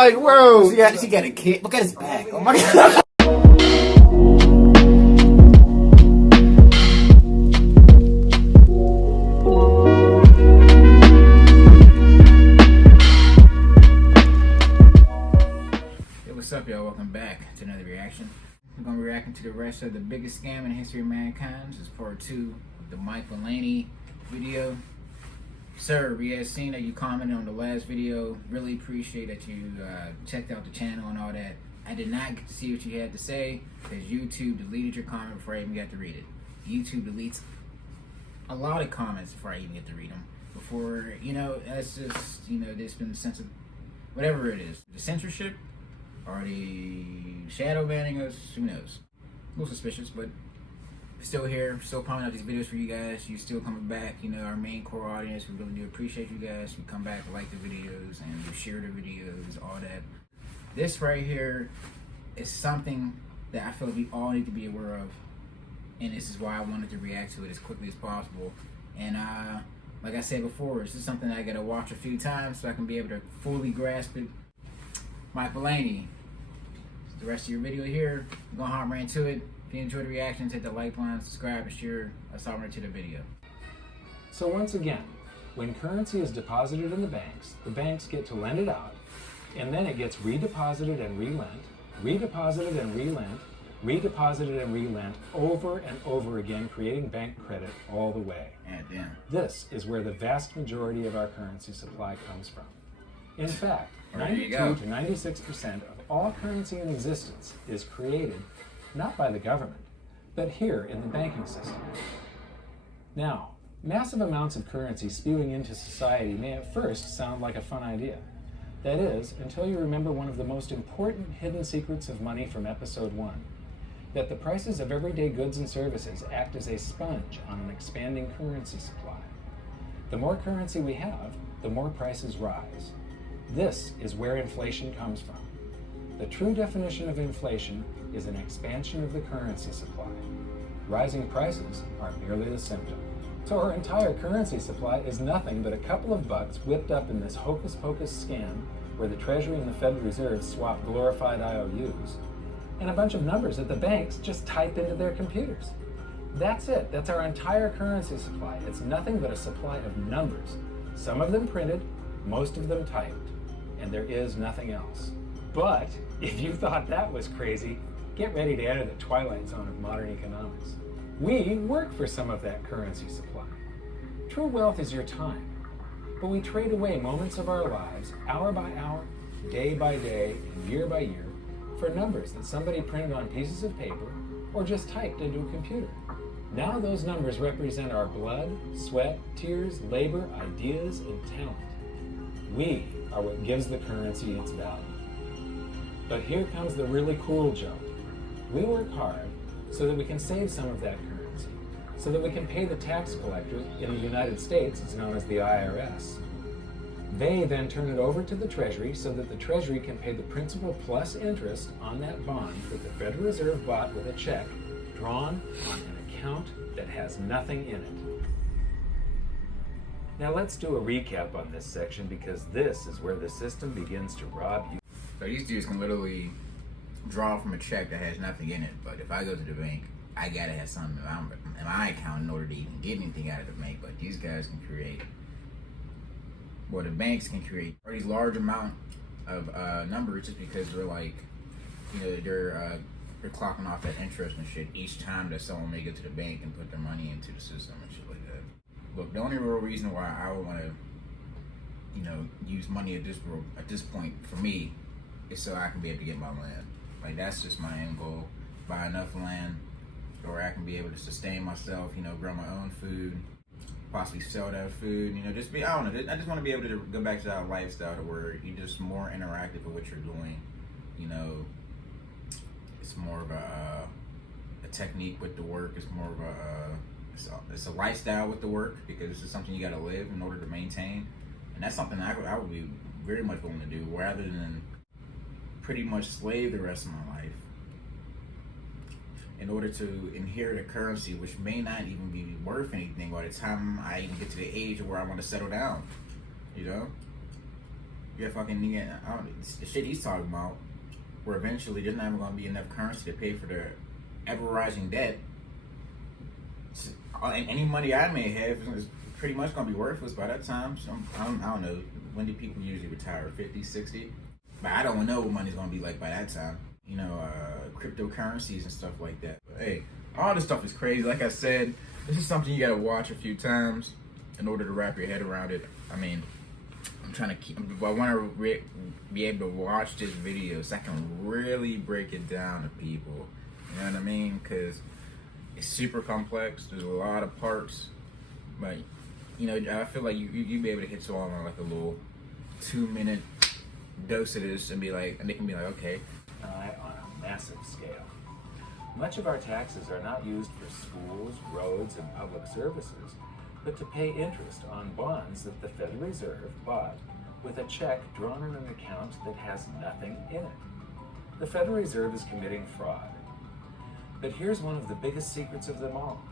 like, bro, yeah, she got a kid. Look at his back. Oh my god. Hey, what's up, y'all? Welcome back to another reaction. We're gonna be reacting to the rest of the biggest scam in the history of mankind. This is part 2 of the Mike Mulaney video. Sir, we had seen that you commented on the last video. Really appreciate that you checked out the channel and all that. I did not get to see what you had to say because YouTube deleted your comment before I even got to read it. YouTube deletes a lot of comments before I even get to read them. Before, that's just, there's been sense of whatever it is. The censorship or the shadow banning us, who knows? A little suspicious, but still here, still pumping out these videos for you guys. You still coming back, our main core audience. We really do appreciate you guys. You come back, like the videos, and you share the videos, all that. This right here is something that I feel like we all need to be aware of, and this is why I wanted to react to it as quickly as possible. And like I said before, this is something I gotta watch a few times so I can be able to fully grasp it. Mike Mulaney. The rest of your video here, we're gonna hop right into it. If you enjoyed the reactions, hit the like button, subscribe, and share. Let's hop right to the video. So once again, when currency is deposited in the banks get to lend it out, and then it gets redeposited and relent, redeposited and relent, redeposited and relent over and over again, creating bank credit all the way. And then This is where the vast majority of our currency supply comes from. In fact, 92 to 96% of all currency in existence is created not by the government, but here in the banking system. Now, massive amounts of currency spewing into society may at first sound like a fun idea. That is, until you remember one of the most important hidden secrets of money from episode 1, that the prices of everyday goods and services act as a sponge on an expanding currency supply. The more currency we have, the more prices rise. This is where inflation comes from. The true definition of inflation is an expansion of the currency supply. Rising prices are merely the symptom. So our entire currency supply is nothing but a couple of bucks whipped up in this hocus-pocus scam where the Treasury and the Federal Reserve swap glorified IOUs, and a bunch of numbers that the banks just type into their computers. That's it. That's our entire currency supply. It's nothing but a supply of numbers. Some of them printed, most of them typed, and there is nothing else. But if you thought that was crazy, get ready to enter the twilight zone of modern economics. We work for some of that currency supply. True wealth is your time, but we trade away moments of our lives, hour by hour, day by day, and year by year, for numbers that somebody printed on pieces of paper or just typed into a computer. Now those numbers represent our blood, sweat, tears, labor, ideas, and talent. We are what gives the currency its value. But here comes the really cool joke. We work hard so that we can save some of that currency, so that we can pay the tax collectors. In the United States, it's known as the IRS. They then turn it over to the Treasury so that the Treasury can pay the principal plus interest on that bond that the Federal Reserve bought with a check drawn on an account that has nothing in it. Now let's do a recap on this section because this is where the system begins to rob you. So these dudes can literally draw from a check that has nothing in it, but if I go to the bank, I gotta have something in my account in order to even get anything out of the bank. But these guys can create, well, the banks can create these large amount of numbers just because they're like, they're clocking off that interest and shit each time that someone may go to the bank and put their money into the system and shit like that. Look, the only real reason why I would want to, use money at this point for me is so I can be able to get my land. Like, that's just my end goal. Buy enough land or I can be able to sustain myself, grow my own food, possibly sell that food, I just want to be able to go back to that lifestyle to where you're just more interactive with what you're doing. It's more of a technique with the work. It's more of it's a lifestyle with the work because this is something you got to live in order to maintain. And that's something I would be very much willing to do rather than pretty much slave the rest of my life in order to inherit a currency which may not even be worth anything by the time I even get to the age where I want to settle down, the shit he's talking about, where eventually there's not even going to be enough currency to pay for the ever-rising debt. Any money I may have is pretty much going to be worthless by that time. So I don't know. When do people usually retire? 50, 60? But I don't know what money's going to be like by that time. Cryptocurrencies and stuff like that. But hey, all this stuff is crazy. Like I said, this is something you got to watch a few times in order to wrap your head around it. I mean, I want to be able to watch this video so I can really break it down to people. You know what I mean? Because it's super complex. There's a lot of parts. But, I feel like you'd be able to hit someone on like a little 2-minute dose of this and they can be like, okay. On a massive scale. Much of our taxes are not used for schools, roads, and public services, but to pay interest on bonds that the Federal Reserve bought with a check drawn on an account that has nothing in it. The Federal Reserve is committing fraud. But here's one of the biggest secrets of them all.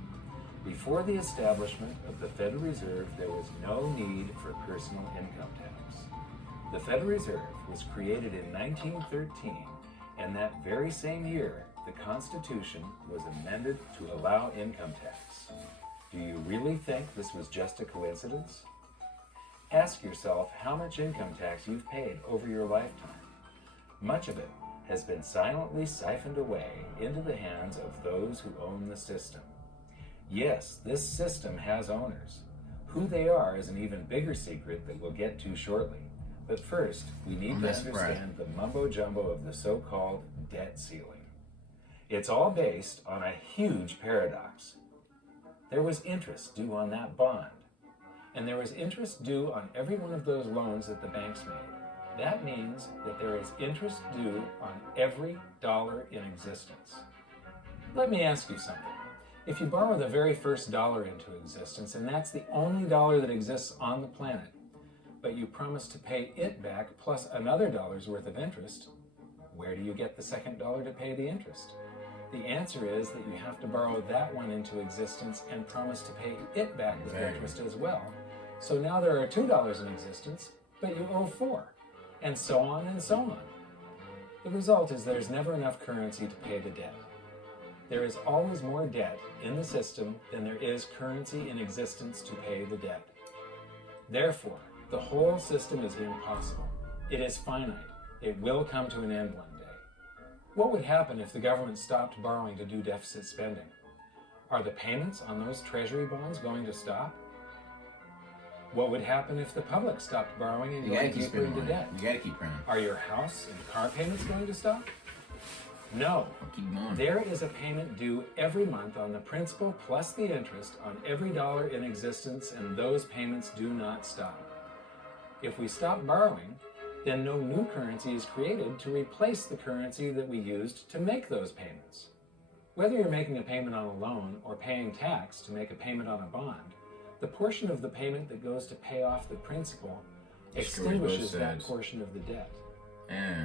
Before the establishment of the Federal Reserve, there was no need for personal income tax. The Federal Reserve was created in 1913, and that very same year, the Constitution was amended to allow income tax. Do you really think this was just a coincidence? Ask yourself how much income tax you've paid over your lifetime. Much of it has been silently siphoned away into the hands of those who own the system. Yes, this system has owners. Who they are is an even bigger secret that we'll get to shortly. But first, we need to understand the mumbo-jumbo of the so-called debt ceiling. It's all based on a huge paradox. There was interest due on that bond, and there was interest due on every one of those loans that the banks made. That means that there is interest due on every dollar in existence. Let me ask you something. If you borrow the very first dollar into existence, and that's the only dollar that exists on the planet, but you promise to pay it back plus another dollar's worth of interest, where do you get the second dollar to pay the interest? The answer is that you have to borrow that one into existence and promise to pay it back with interest as well. So now there are $2 in existence, but you owe $4, and so on and so on. The result is there's never enough currency to pay the debt. There is always more debt in the system than there is currency in existence to pay the debt. Therefore, the whole system is impossible. It is finite. It will come to an end one day. What would happen if the government stopped borrowing to do deficit spending? Are the payments on those treasury bonds going to stop? What would happen if the public stopped borrowing and going deeper into debt? You gotta keep printing. Are your house and car payments going to stop? No. There is a payment due every month on the principal plus the interest on every dollar in existence, and those payments do not stop. If we stop borrowing, then no new currency is created to replace the currency that we used to make those payments. Whether you're making a payment on a loan or paying tax to make a payment on a bond, the portion of the payment that goes to pay off the principal extinguishes that portion of the debt.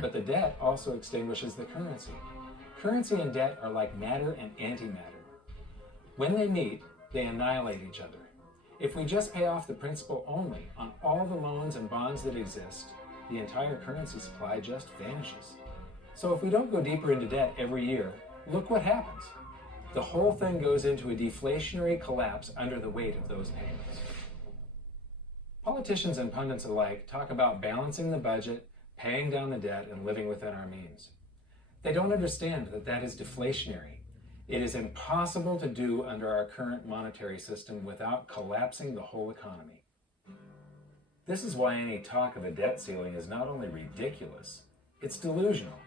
But the debt also extinguishes the currency. Currency and debt are like matter and antimatter. When they meet, they annihilate each other. If we just pay off the principal only on all the loans and bonds that exist, the entire currency supply just vanishes. So if we don't go deeper into debt every year, look what happens. The whole thing goes into a deflationary collapse under the weight of those payments. Politicians and pundits alike talk about balancing the budget, paying down the debt, and living within our means. They don't understand that that is deflationary. It is impossible to do under our current monetary system without collapsing the whole economy. This is why any talk of a debt ceiling is not only ridiculous, it's delusional.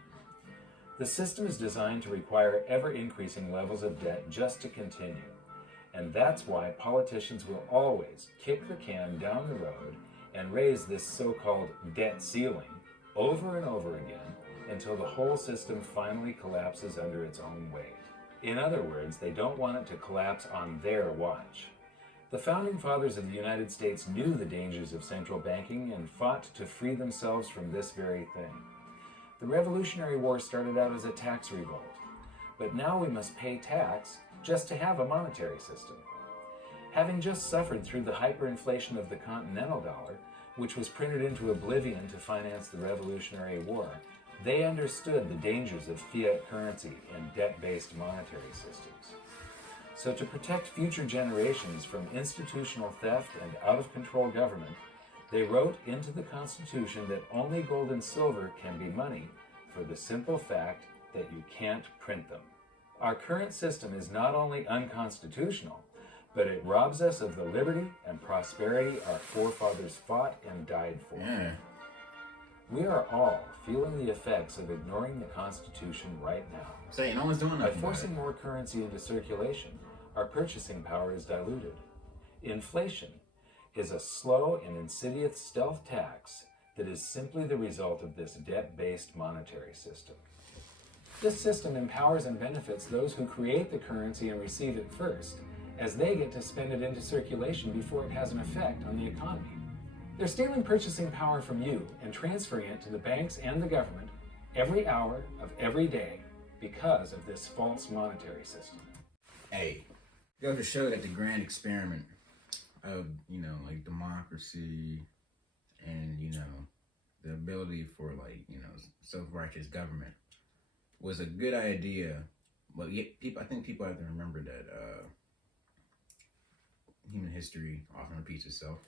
The system is designed to require ever-increasing levels of debt just to continue. And that's why politicians will always kick the can down the road and raise this so-called debt ceiling over and over again until the whole system finally collapses under its own weight. In other words, they don't want it to collapse on their watch. The Founding Fathers of the United States knew the dangers of central banking and fought to free themselves from this very thing. The Revolutionary War started out as a tax revolt, but now we must pay tax just to have a monetary system. Having just suffered through the hyperinflation of the continental dollar, which was printed into oblivion to finance the Revolutionary War, they understood the dangers of fiat currency and debt-based monetary systems. So to protect future generations from institutional theft and out-of-control government, they wrote into the Constitution that only gold and silver can be money for the simple fact that you can't print them. Our current system is not only unconstitutional, but it robs us of the liberty and prosperity our forefathers fought and died for. Yeah. We are all feeling the effects of ignoring the Constitution right now. Say, no one's doing By nothing. forcing more currency into circulation, our purchasing power is diluted. Inflation is a slow and insidious stealth tax that is simply the result of this debt-based monetary system. This system empowers and benefits those who create the currency and receive it first, as they get to spend it into circulation before it has an effect on the economy. They're stealing purchasing power from you and transferring it to the banks and the government every hour of every day because of this false monetary system. Hey, it goes to show that the grand experiment of, like democracy and, the ability for self-righteous government was a good idea. But I think people have to remember that human history often repeats itself.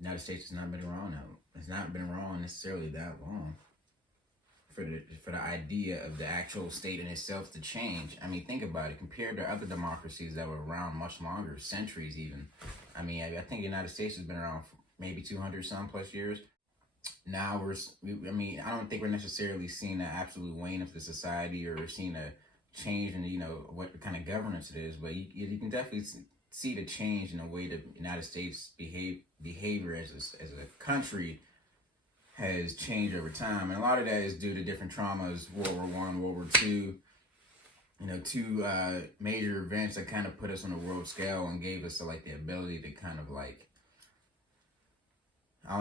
United States has not been around now. It's not been around necessarily that long for the idea of the actual state in itself to change. I mean, think about it. Compared to other democracies that were around much longer, centuries even. I mean, I think the United States has been around for maybe 200 some plus years. Now I don't think we're necessarily seeing an absolute wane of the society or seeing a change in what kind of governance it is, but you can definitely see the change in the way the United States behavior as a country has changed over time, and a lot of that is due to different traumas: World War I, World War II. Two major events that kind of put us on a world scale and gave us the ability to kind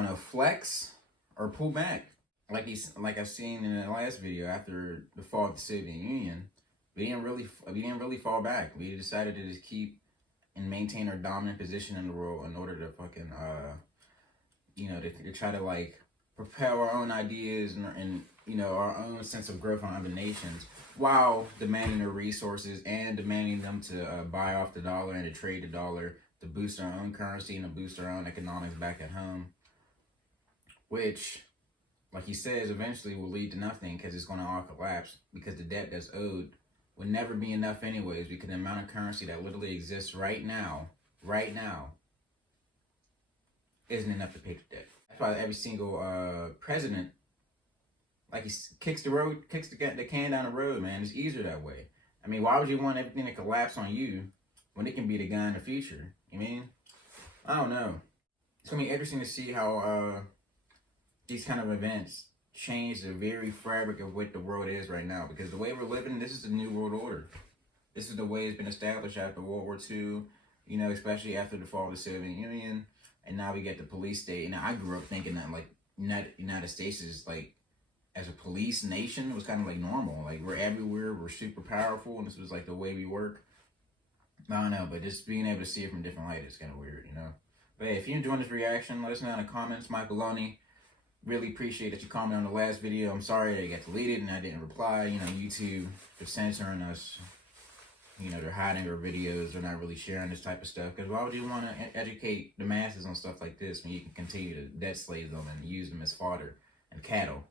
of flex or pull back. Like I've seen in the last video, after the fall of the Soviet Union, we didn't really fall back. We decided to just keep and maintain our dominant position in the world in order to fucking to try to propel our own ideas and our own sense of growth on other nations, while demanding their resources and demanding them to buy off the dollar and to trade the dollar to boost our own currency and to boost our own economics back at home, which, like he says, eventually will lead to nothing because it's going to all collapse, because the debt that's owed would never be enough anyways, because the amount of currency that literally exists right now isn't enough to pay the debt. That's why every single president, he kicks the can down the road, man. It's easier that way. I mean, why would you want everything to collapse on you when it can be the guy in the future? You mean? I don't know. It's going to be interesting to see how these kind of events change the very fabric of what the world is right now. Because the way we're living, this is the new world order. This is the way it's been established after World War II, especially after the fall of the Soviet Union. And now we get the police state. And I grew up thinking that United States is as a police nation, it was kind of normal. We're everywhere, we're super powerful, and this was the way we work. I don't know, but just being able to see it from a different light is kind of weird, But hey, if you're enjoying this reaction, let us know in the comments. Mike Baloney. Really appreciate that you commented on the last video. I'm sorry that it got deleted and I didn't reply. YouTube, they're censoring us. They're hiding our videos. They're not really sharing this type of stuff. Because why would you want to educate the masses on stuff like this when you can continue to debt slave them and use them as fodder and cattle?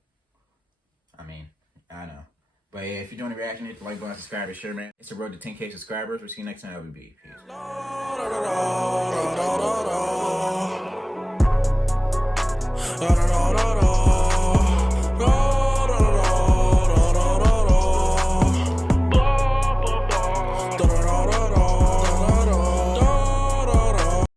I mean, I know. But yeah, if you're doing the reaction, hit the like button, subscribe, and share, man. It's the road to 10K subscribers. We'll see you next time, LBB. Peace.